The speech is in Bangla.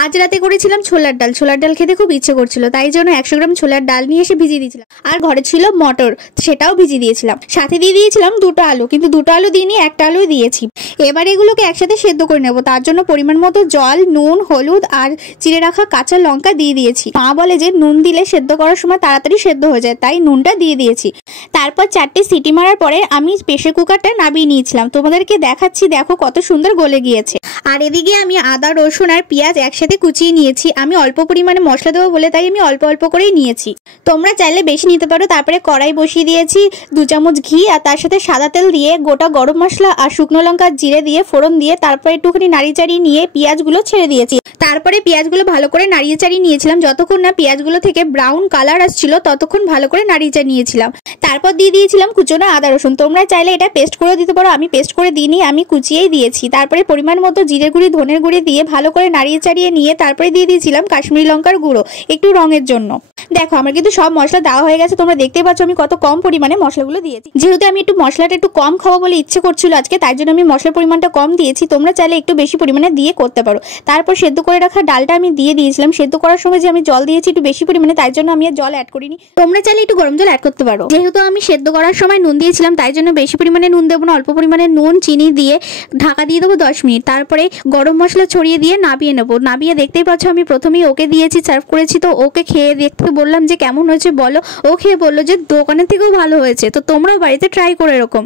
আজ রাতে করেছিলাম ছোলার ডাল। ছোলার ডাল খেতে খুব ইচ্ছে করছিল, তাই জন্য 100 গ্রাম ছোলার ডাল নিয়ে এসে ভিজিয়ে দিয়েছিলাম। আর ঘরে ছিল মটর, সেটাও ভিজিয়ে দিয়েছিলাম। সাথে দিয়ে দিয়েছিলাম 2টা আলু, কিন্তু 2টা আলু দিইনি, 1টা আলু দিয়েছি। এবার এগুলোকে একসাথে সেদ্ধ করে নেব। তার জন্য পরিমাণ মতো জল, নুন, হলুদ আর চিড়ে রাখা কাঁচা লঙ্কা দিয়ে দিয়েছি। মা বলে যে নুন দিলে সেদ্ধ করার সময় তাড়াতাড়ি সেদ্ধ হয়ে যায়, তাই নুনটা দিয়ে দিয়েছি। তারপর 4টে সিটি মারার পরে আমি প্রেসার কুকারটা নামিয়ে নিয়েছিলাম। তোমাদেরকে দেখাচ্ছি, দেখো কত সুন্দর গলে গিয়েছে। আর এদিকে আমি আদা, রসুন আর পেঁয়াজ একসাথে কুচিয়ে নিয়েছি। আমি অল্প পরিমাণে মশলা দেবো বলে তাই আমি অল্প অল্প করেই নিয়েছি। তোমরা চাইলে বেশি নিতে পারো। তারপরে কড়াই বসিয়ে দিয়েছি, 2 চামচ ঘি আর তার সাথে সাদা তেল দিয়ে গোটা গরম মশলা আর শুকনো লঙ্কা জিরে দিয়ে ফোড়ন দিয়ে তারপরে একটুখানি নাড়িয়ে চাড়িয়ে নিয়ে পেঁয়াজগুলো ছেড়ে দিয়েছি। তারপরে পেঁয়াজগুলো ভালো করে নাড়িয়ে চাড়িয়ে নিয়েছিলাম। যতক্ষণ না পেঁয়াজগুলো থেকে ব্রাউন কালার আসছিল ততক্ষণ ভালো করে নাড়িয়ে চাড়িয়ে নিয়েছিলাম। তারপর দিয়ে দিয়েছিলাম কুচনো আদা রসুন। তোমরা চাইলে এটা পেস্ট করে দিতে পারো, আমি পেস্ট করে দিইনি, আমি কুচিয়েই দিয়েছি। তারপরে পরিমাণ মতো জিরে গুঁড়ি, ধনের গুঁড়ি দিয়ে ভালো করে নাড়িয়ে চাড়িয়ে নিয়ে তারপরে দিয়ে দিয়েছিলাম কাশ্মীরি লঙ্কার গুঁড়ো একটু রঙের জন্য। দেখো আমার কিন্তু সব মশলা দেওয়া হয়ে গেছে। তোমরা দেখতে পাচ্ছ আমি কত কম পরিমাণে মশলাগুলো দিয়েছি। যেহেতু আমি একটু মশলাটা একটু কম খাবো বলে ইচ্ছে করছিল আজকে, তাই জন্য আমি মশলার পরিমাণটা কম দিয়েছি। তোমরা চাইলে একটু বেশি পরিমাণে দিয়ে করতে পারো। তারপর সেদ্ধ করে রাখা ডালটা আমি দিয়ে দিয়েছিলাম। সেদ্ধ করার সময় যে আমি জল দিয়েছি একটু বেশি পরিমাণে, তাই জন্য আমি আর জল অ্যাড করিনি। তোমরা চাইলে একটু গরম জল অ্যাড করতে পারো। যেহেতু আমি সেদ্ধ করার সময় নুন দিয়েছিলাম তাই জন্য বেশি পরিমাণে নুন দেবো না, অল্প পরিমাণে নুন চিনি দিয়ে ঢাকা দিয়ে দেবো 10 মিনিট। তারপরে গরম মশলা ছড়িয়ে দিয়ে নাবিয়ে নেবো। নাবিয়ে দেখতেই পাচ্ছ আমি প্রথমেই ওকে দিয়েছি, সার্ভ করেছি। তো ওকে খেয়ে দেখতে বললাম যে কেমন হয়েছে বলো। ও খেয়ে বললো যে দোকানের থেকেও ভালো হয়েছে। তো তোমরাও বাড়িতে ট্রাই করে এরকম।